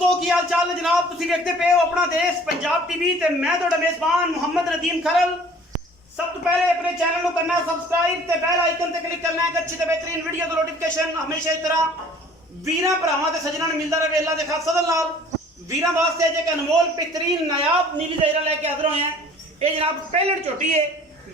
दोस्तों की हाल चाल जनाब तुम देखते पे हो अपना देश पंजाब टीवी ते मैं ਤੁਹਾਡਾ मेजबान मुहम्मद नदीम खरल। सब तो पहले अपने चैनल को करना सबसक्राइब ते बेल आइकन ते क्लिक करना है अच्छी ते बेहतरीन वीडियो दा नोटिफिकेशन हमेशा इस तरह वीरां भरावां ते सज्जनां नूं मिलदा रहे। अल्लाह दे खास फजल नाल वीरां वास्ते जे अनमोल बेहतरीन नायाब नीली दायरा लेके हाजिर होए हैं। ये जनाब पहले झोटी है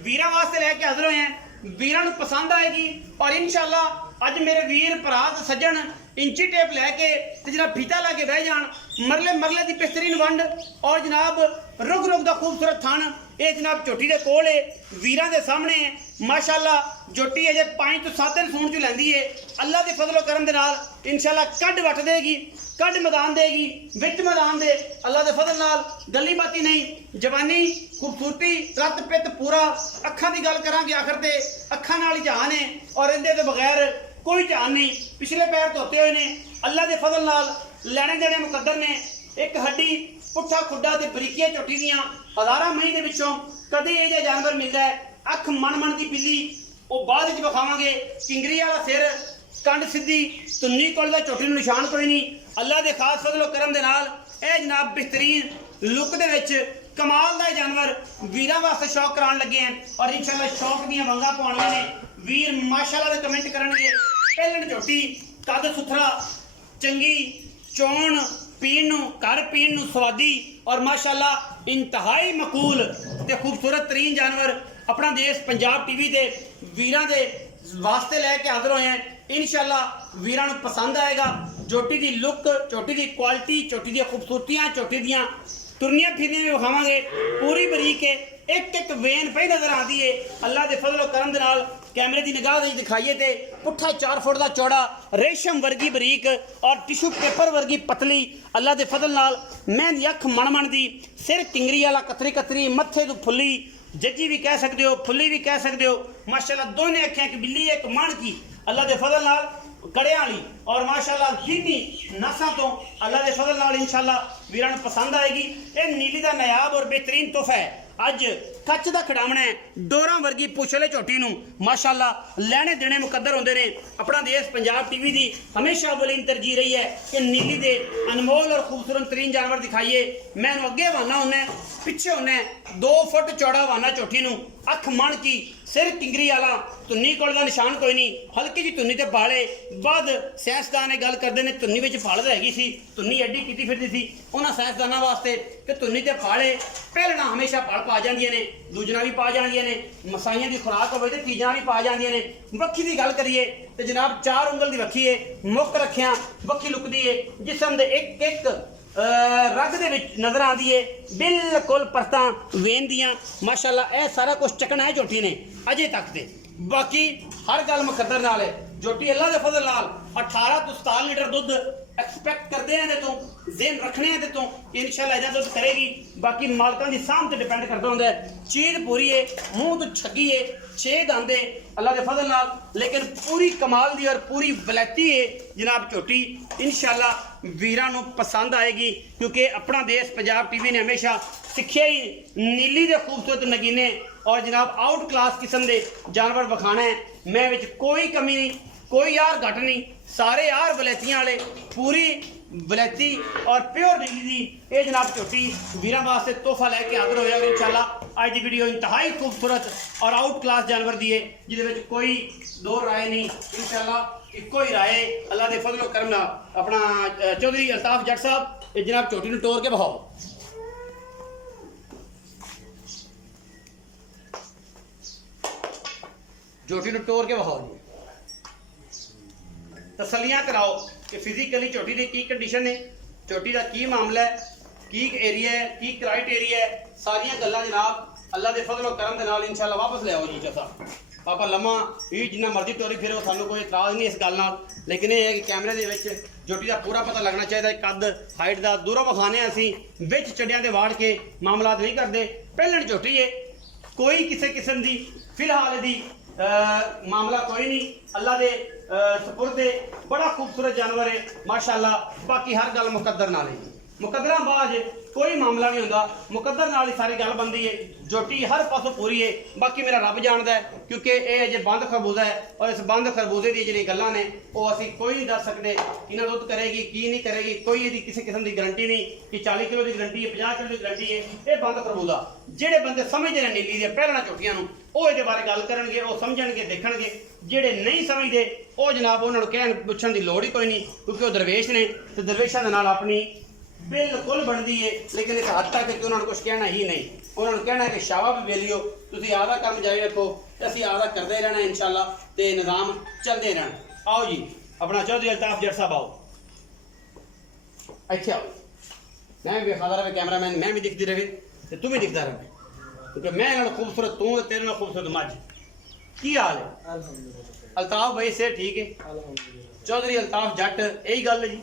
वीरां वास्ते लेके हाजिर होए हैं। वीरां नूं पसंद आएगी और इंशाअल्लाह अज मेरे वीर भरा ते सज्जन इंची टेप लैके जनाब फीता ला के बह जान मरले मरले की बेहतरीन वंड और जनाब रुग रुग का खूबसूरत थन ये जनाब झोटी के कोल है वीरां दे सामने है। माशाअल्लाह झोटी अजे 5 तो 7 दिन सूण च लैंदी है। अल्लाह के फजलो करम दे नाल इंशाअल्लाह कड वट देगी कड मैदान देगी विच मैदान दे अल्लाह के फजल नाल गली बाती नहीं जवानी खूबसूरती रत पित पूरा अखां की गल करांगे आखिर ते अखां नाल ही जहान है और इहदे तो बगैर कोई जान नहीं। पिछले पैर धोते हुए ने अल्लाह के फजल नाल लैने देने मुकद्दर ने एक हड्डी पुट्ठा खुड्डा ते बरीकियां झोटी दियां हज़ारां मही दे विचों कदे ये जिहा जानवर मिलदा है। अख मन मन की बिल्ली वो बाद विच विखावांगे किंगरी वाला सिर कंड सीधी तुन्नी कोल दा झोटी नूं निशान कोई नहीं। अल्लाह के खास फजलो करम दे नाल ए जनाब बेहतरीन लुक दे विच कमाल दा जानवर वीरां वास्ते शौक कराउण लगे हैं और इंशाअल्लाह शौक दीयां वंगां पाउणियां ने। वीर माशाअल्लाह दे कमेंट करनगे पहलण झोटी कद सुथरा चंगी चोण पीण नूं घर पीण नूं स्वादी और माशाअल्लाह इंतहाई मकूल ते खूबसूरत तरीन जानवर अपना देश पंजाब टीवी दे वीरां दे वास्ते लैके हाजिर होए हैं। इंशाअल्लाह वीरां नूं पसंद आएगा। झोटी दी लुक झोटी दी क्वालिटी झोटी दी खूबसूरतियां झोटी दियां तुरनियां फिरनियां भी विखावांगे पूरी बरीक है एक एक वेन पई नजर आती है। अल्लाह के फजलो करम दे नाल कैमरे की निगाह दिखाइए तो पुट्ठा 4 फुट का चौड़ा रेशम वर्गी बरीक और टिशू पेपर वर्गी पतली अल्लाह के फजल नाल मैं अख मन मन की सिर किंगरी वाला कतरी कतरी मत्थे तो फुली जज्जी भी कह सकते हो फुली भी कह सकते हो। माशाअल्लाह दोनों अखें एक बिल्ली एक मन की अल्लाह के फजल नाल कड़ियां वाली और माशाअल्लाह दीनी नसां तो अल्लाह के फजल नाल इंशाअल्लाह वीरां नूं पसंद आएगी। ये नीली का नायाब और बेहतरीन तोहफा है। अज कच का खिडावना है डोरां वर्गी पुछले झोटी नूं माशाअल्लाह लैने देने मुकद्दर होंदे ने। अपना देश पंजाब टीवी की हमेशा अव्वलीन तरजीह रही है कि नीली दे अनमोल और खूबसूरत तरीन जानवर दिखाइए। मैं अगे वाना होना पिछे होना 2 फुट चौड़ा वाना झोटी नूं अख मन की सिर किंगरी वाला तुन्नी कोल दा निशान कोई नहीं हल्की जी तुन्नी ते पाले बाद साइंसदान ये गल करते हैं तुन्नी विच फाल हैगी सी तुन्नी एडी कीती फिरदी सी उन्हां साइंसदानां वास्ते कि तुन्नी ते फाले पहलना हमेशा फल पा जांदियां ने दूजना भी पा जांदियां ने मसाइयां की खुराक होवे ते तीजां भी पा जांदियां ने। वक्खी की गल करिए तो जनाब 4 उंगल की वक्खी है मुख रखिया वक्खी लुकदी है जिसम दे एक एक रग दे विच नजर आती है बिल्कुल परतां वेन दियां माशाअल्लाह यह सारा कुछ चकना है झोटी ने अजे तक ते बाकी हर गल मुकद्दर नाल है। झोटी अल्लाह के फजल नाल 18 तो 17 लीटर दुध एक्सपैक्ट करते हैं तो जेन रखने हैं तो इंशाअल्लाह इदा दुध करेगी। बाकी मालकां दी साम ते डिपेंड करता होंदा है। चीज पूरी है मुंह तो छगी है 6 दंद है अल्लाह के फजल नाल लेकिन पूरी कमाल दी और पूरी वलैती है जनाब झोटी इंशाअल्लाह वीरां नूं पसंद आएगी क्योंकि अपना देश पंजाब टीवी ने हमेशा सीखिया ही नीली दे खूबसूरत नगीने और जनाब आउट क्लास किस्म के जानवर विखाना है। मैं विच कोई कमी नहीं कोई यार घट नहीं सारे यार वलैतियां वाले पूरी वलैती और प्योर नीली दी ये जनाब झोटी वीरां वास्ते तोहफा लैके हाजिर होया। इंशाअल्लाह अज की वीडियो इंतहाई खूबसूरत और आउट क्लास जानवर दी है जिहदे कोई दो राय नहीं इंशाअल्लाह इको ही राय अल्लाह के फजलो करम नाल। अपना चौधरी अल्ताफ जट साहब ये जनाब झोटी नूं टोर के बहाओ। झोटी नूं टोर के बहाओ जी तसलियां कराओ कि फिजिकली झोटी की की कंडीशन है झोटी का की मामला है की एरिया है की क्राइटेरिया है सारिया गल्लां जनाब अल्लाह के फजलो करम दे नाल इंशाअल्लाह वापस ले आओ जी। चसा पापा लम्मा भी जिन्ना मर्जी टोरी फिरो सानू कोई इतराज नहीं इस गल नाल लेकिन यह है कि कैमरे दे विच झोटी का पूरा पता लगना चाहिए कद हाइट का दूरों विखाने असीं विच चड्डियां दे वाड़ के मामलात नहीं करते। पहलण झोटी है कोई किसी किस्म की फिलहाल दी मामला कोई नहीं अल्लाह दे सपुर्द बड़ा खूबसूरत जानवर है माशाअल्लाह। बाकी हर गल मुकद्दर नाल है मुकद्दरां बाज कोई मामला नहीं होता, मुकद्दर नाल ही सारी गल बनती है। झोटी हर पासों पूरी है, बाकी मेरा रब जानता है क्योंकि ये अजे बंद खरबूजा है और इस बंद खरबूजे की जी गल्लां ने वो असीं कोई नहीं दस सकते कितना दुध करेगी की नहीं करेगी, कोई ये किसी किस्म की गारंटी नहीं कि 40 किलो की गारंटी है 50 किलो की गारंटी है। ये बंद खरबूजा जिहड़े बंदे समझते हैं नीली दी पहलना झोटियां नूं वो ये बारे गल करनगे, वो समझणगे देखणगे। जिहड़े नहीं समझते वो जनाब उन्होंने कहण पुछण की लोड़ ही कोई नहीं क्योंकि वो दरवेश ने तो दरवेशां दे नाल अपनी बिल्कुल बनती है। लेकिन इस हद तक कि उन्होंने कुछ कहना ही नहीं, उन्होंने कहना कि शावा भी वेलियो तुसीं आधा काम जारी रखो असीं आधा करते रहना इंशाअल्लाह ते निज़ाम चलते रहना। आओ जी अपना चौधरी अल्ताफ जट साहब आओ, इत्थे आओ। मैं भी खाता रहे कैमरामैन, मैं भी दिखती रहे तो तू भी दिखता रहे क्योंकि मैं नाल खूबसूरत तू तेरे नाल खूबसूरत मझ। की हाल है अल्ताफ भाई? से ठीक है चौधरी अल्ताफ जट, यही गल है जी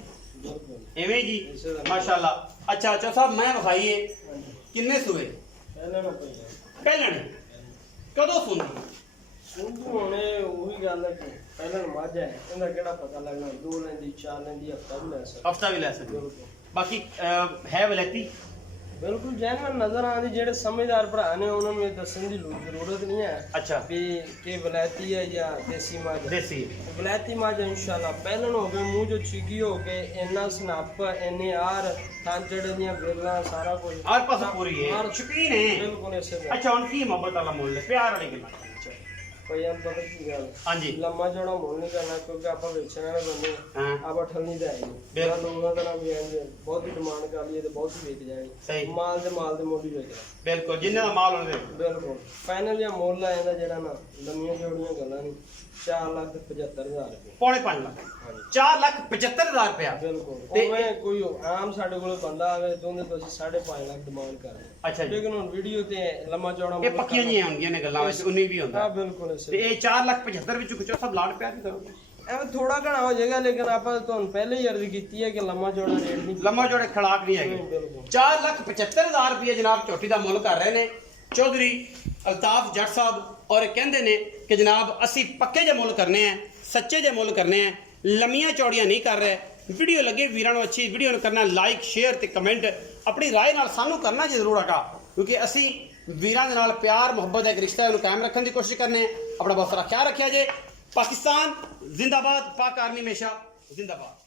एवें जी माशाल्लाह। अच्छा अच्छा साहब मैं विखाइए किन्ने सूए पहले कदों सुनदी होने वही गल है कि पहले मझ है इहदा केड़ा पता लगना 2 लेंदी 4 लेंदी हफ्ता भी लै सकदी बाकी है वलैती बिल्कुल जैनवन नजर आती। जेडे समझदार भरा ने उन्होंने दसन की जरूरत नहीं है अच्छा भी कि वलैती है या देसी मझ। देसी वलैती मझ इंशाल्लाह पहलन हो गए मुंह जो छिगी हो गए इन्ना स्नप इन्ने आर थांजड़ दियां बेला सारा कुछ हर पास पूरी है शौकीन है बिल्कुल ऐसे। अच्छा हुन की मोहब्बत वाला मोल है प्यार वाली गल भाई हम पता की गल हां जी लम्मा चौड़ा मोल नहीं करना क्योंकि आप बेचने वाले बंदे हां आप ठलनी दे आएंगे लोगों का भी आएंगे बहुत ही डिमांड कर लिए तो बहुत ही बेच जाएंगे सही माल दे मोल ही बेचना बिल्कुल जिन्ने दा माल होने बिल्कुल फाइनल या मोल आ जांदा जेड़ा ना लम्मियां जोड़ियां गल्लां नहीं 4,75,000 रुपए पौने 5 लाख 4,75,000 रुपया बिल्कुल मैं कोई आम साडे कोल बंदा आवे तो उन्हें तो 5.5 लाख डिमांड कर रहे अच्छा जी लेकिन हुन वीडियो ते लम्मा चौड़ा ये पक्कियां जी होंगियां ने गल्लां विच 19 भी होंदा हां बिल्कुल ऐसे ते ये 4,75,000 विच कुछ सब लाड प्यार नहीं करोगे ਐਵੇਂ ਥੋੜਾ ਘਣਾ ਹੋ ਜਾਏਗਾ लेकिन ਆਪਾਂ ਤੁਹਾਨੂੰ ਪਹਿਲੇ ਹੀ ਅਰਜ਼ ਕੀਤੀ ਹੈ ਕਿ ਲੰਮਾ ਚੌੜਾ ਰੇਟ ਨਹੀਂ लम्मा जोड़े खड़ाक नहीं है ਬਿਲਕੁਲ 4,75,000 रुपये जनाब चोटी का मुल कर रहे ने चौधरी अल्ताफ जट साहब और कहते ने कि जनाब असी पक्के जे मुल करने हैं सच्चे जे मुल करने हैं लम्मियां चौड़ियां नहीं कर रहे। वीडियो लगे वीरां नूं अच्छी वीडियो करना लाइक शेयर ते कमेंट अपनी राय नाल सानू करना जरूर आका क्योंकि असी वीरां दे नाल प्यार मुहब्बत एक रिश्ता उन्हें कायम रखने की कोशिश करने अपना बहुत सारा ख्याल रखा जे। पाकिस्तान जिंदाबाद, पाक आर्मी हमेशा जिंदाबाद।